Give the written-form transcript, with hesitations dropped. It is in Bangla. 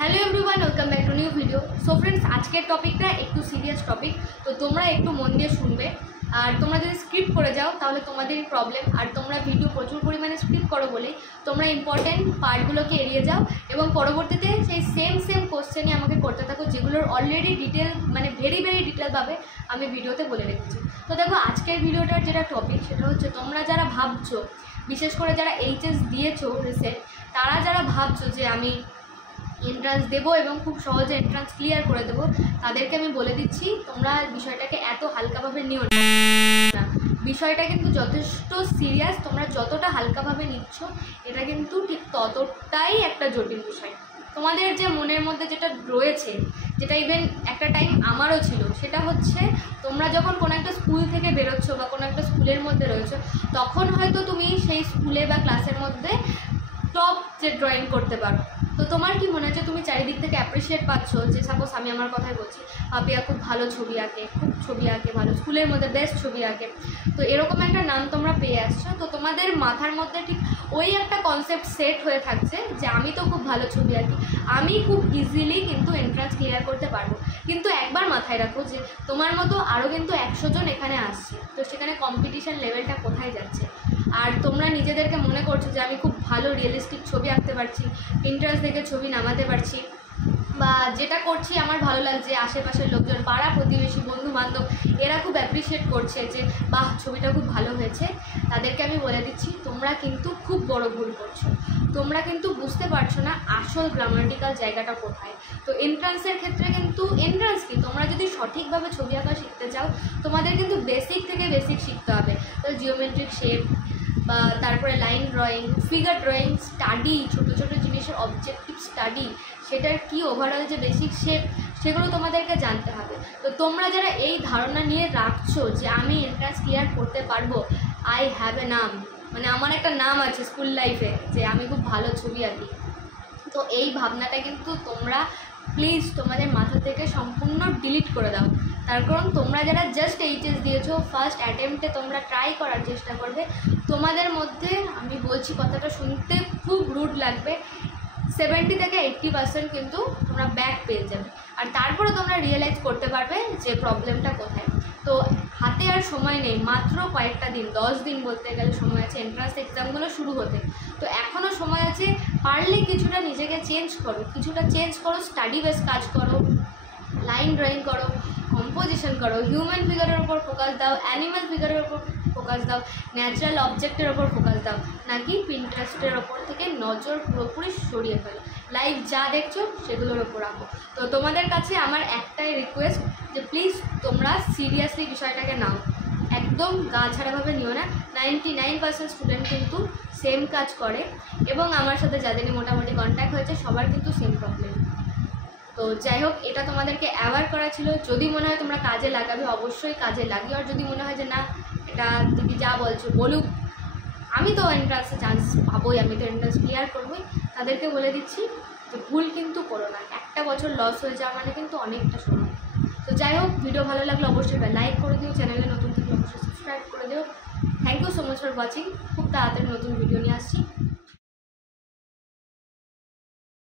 Hello everyone welcome back to new video. So friends आज के टपिकटा एकटू सिरियास टपिक, तो तुम्हारा एकटू मन दिए सुनबे और तुम्हारा जो स्क्रिप्ट करे जाओ ताहले तुम्हादेर प्रॉब्लेम और तुम्हारा भिडियो प्रचुर परिमाणे स्क्रिप्ट करो बोले तुम्हारा इम्पोर्टेंट पार्टगुलोके एड़िए जाओ और परवर्तीते सेई सेम कोश्चेनই আমাকে করতে থাকো যেগুলোর অলরেডি ডিটেল মানে ভেরি ডিটেল ভাবে আমি ভিডিওতে বলে রেখেছি। তো দেখো আজকের ভিডিওটার যেটা টপিক সেটা হচ্ছে তোমরা যারা ভাবছো, বিশেষ করে যারা এইচএস দিয়েছো রিসেন্ট, তারা যারা ভাবছো যে আমি এন্ট্রান্স দেবো এবং খুব সহজে এন্ট্রান্স ক্লিয়ার করে দেবো, তাদেরকে আমি বলে দিচ্ছি তোমরা বিষয়টাকে এত হালকাভাবে নিও না। বিষয়টা কিন্তু যথেষ্ট সিরিয়াস। তোমরা যতটা হালকাভাবে নিচ্ছ এটা কিন্তু ঠিক ততটাই একটা জটিল বিষয়। তোমাদের যে মনের মধ্যে যেটা রয়েছে, যেটা ইভেন একটা টাইম আমারও ছিল, সেটা হচ্ছে তোমরা যখন কোনো একটা স্কুল থেকে বেরোচ্ছ বা কোনো একটা স্কুলের মধ্যে রয়েছো, তখন হয়তো তুমি সেই স্কুলে বা ক্লাসের মধ্যে টপ যে ড্রয়িং করতে পারো। তো তোমার কি মনে হচ্ছে তুমি চারিদিক থেকে অ্যাপ্রিসিয়েট পাচ্ছ যে সাপোজ আমি আমার কথাই বলছি, পাপিয়া খুব ভালো ছবি আঁকে, খুব ছবি আঁকে, ভালো স্কুলের মধ্যে বেস্ট ছবি আঁকে, তো এরকম একটা নাম তোমরা পেয়ে আসছো। তো তোমাদের মাথার মধ্যে ঠিক ওই একটা কনসেপ্ট সেট হয়ে থাকছে যে আমি তো খুব ভালো ছবি আঁকি, আমি খুব ইজিলি কিন্তু এন্ট্রান্স ক্লিয়ার করতে পারবো। কিন্তু একবার মাথায় রাখো যে তোমার মতো আরও কিন্তু 100 জন এখানে আসছে, তো সেখানে কম্পিটিশান লেভেলটা কোথায় যাচ্ছে। আর তোমরা নিজেদেরকে মনে করছো যে আমি খুব ভালো রিয়েলিস্টিক ছবি আঁকতে পারছি, পিন্টারেস্ট থেকে ছবি নামাতে পারছি, বা যেটা করছি আমার ভালো লাগছে, আশেপাশের লোকজন, পাড়া প্রতিবেশী, বন্ধু বান্ধব এরা খুব অ্যাপ্রিসিয়েট করছে যে বাহ ছবিটা খুব ভালো হয়েছে। তাদেরকে আমি বলে দিচ্ছি তোমরা কিন্তু খুব বড় ভুল করছো। তোমরা কিন্তু বুঝতে পারছো না আসল গ্রামাটিক্যাল জায়গাটা কোথায়। তো এন্ট্রান্সের ক্ষেত্রে কিন্তু এন্ট্রান্স কি, তোমরা যদি সঠিকভাবে ছবি আঁকা শিখতে চাও তোমাদের কিন্তু বেসিক থেকে বেসিক শিখতে হবে। তো জিওমেট্রিক শেপ বা তারপরে line drawing, figure drawing, study, ছোটো ছোটো জিনিসের অবজেক্টিভ স্টাডি, সেটার কি ওভারঅল যে বেসিক শেপ সেগুলো তোমাদেরকে জানতে হবে। তো তোমরা যারা এই ধারণা নিয়ে রাখছো যে আমি এন্ট্রান্স ক্লিয়ার করতে পারবো, আই হ্যাভ এ নাম, মানে আমার একটা নাম আছে স্কুল লাইফে যে আমি খুব ভালো ছবি আঁকি, তো এই ভাবনাটা কিন্তু তোমরা প্লিজ তোমাদের মাথা থেকে সম্পূর্ণ ডিলিট করে দাও। তার কারণ তোমরা যারা জাস্ট এইচএস দিয়েছো, ফার্স্ট অ্যাটেম্পটে তোমরা ট্রাই করার চেষ্টা করবে, তোমাদের মধ্যে আমি বলছি কথাটা শুনতে খুব রুড লাগবে, 70 থেকে 80% কিন্তু তোমরা ব্যাক পেয়ে যাবে। আর তারপরে তোমরা রিয়েলাইজ করতে পারবে যে প্রবলেমটা কোথায়। তো হাতে আর সময় নেই, মাত্র কয়েকটা দিন, 10 দিন বলতে গেলে সময় আছে এন্ট্রান্স এক্সামগুলো শুরু হতে। তো এখনও সময় আছে, পারলে কিছুটা নিজেকে চেঞ্জ করো, স্টাডি বেস কাজ করো, লাইন ড্রয়িং করো, কম্পোজিশন করো, হিউম্যান ফিগারের ওপর ফোকাস দাও, অ্যানিম্যাল ফিগারের ওপর ফোকাস দাও, ন্যাচারাল অবজেক্টের ওপর ফোকাস দাও, নাকি পিন্টারেস্টের ওপর থেকে নজর পুরোপুরি সরিয়ে ফেলো, লাইভ যা দেখছো সেগুলোর ওপর রাখো। তো তোমাদের কাছে আমার একটাই রিকোয়েস্ট যে প্লিজ তোমরা সিরিয়াসলি বিষয়টাকে নাও, একদম গা ছাড়াভাবে নিও না। 99% স্টুডেন্ট কিন্তু সেম কাজ করে এবং আমার সাথে যাদের মোটামুটি কন্ট্যাক্ট হয়েছে সবার কিন্তু সেম প্রবলেম। তো যাই হোক, এটা তোমাদেরকে অ্যাওয়ার করা ছিল। যদি মনে হয় তোমরা কাজে লাগাবে অবশ্যই কাজে লাগিও, আর যদি মনে হয় যে না এটা দিদি যা বলছো বলুক, আমি তো এন্ট্রান্সে চান্স পাবোই, আমি তো এন্ট্রান্স ক্লিয়ার করবোই, তাদেরকে বলে দিচ্ছি যে ভুল কিন্তু করো না। একটা বছর লস হয়ে যাওয়া মানে কিন্তু অনেকটা সময়। তো যাই হোক, ভিডিও ভালো লাগলে অবশ্যই একটা লাইক করে দিও, চ্যানেলে নতুন থাকলে অবশ্যই সাবস্ক্রাইব করে দিও। Thank you so much for watching. খুব তাড়াতাড়ি নতুন ভিডিও নিয়ে আসছি।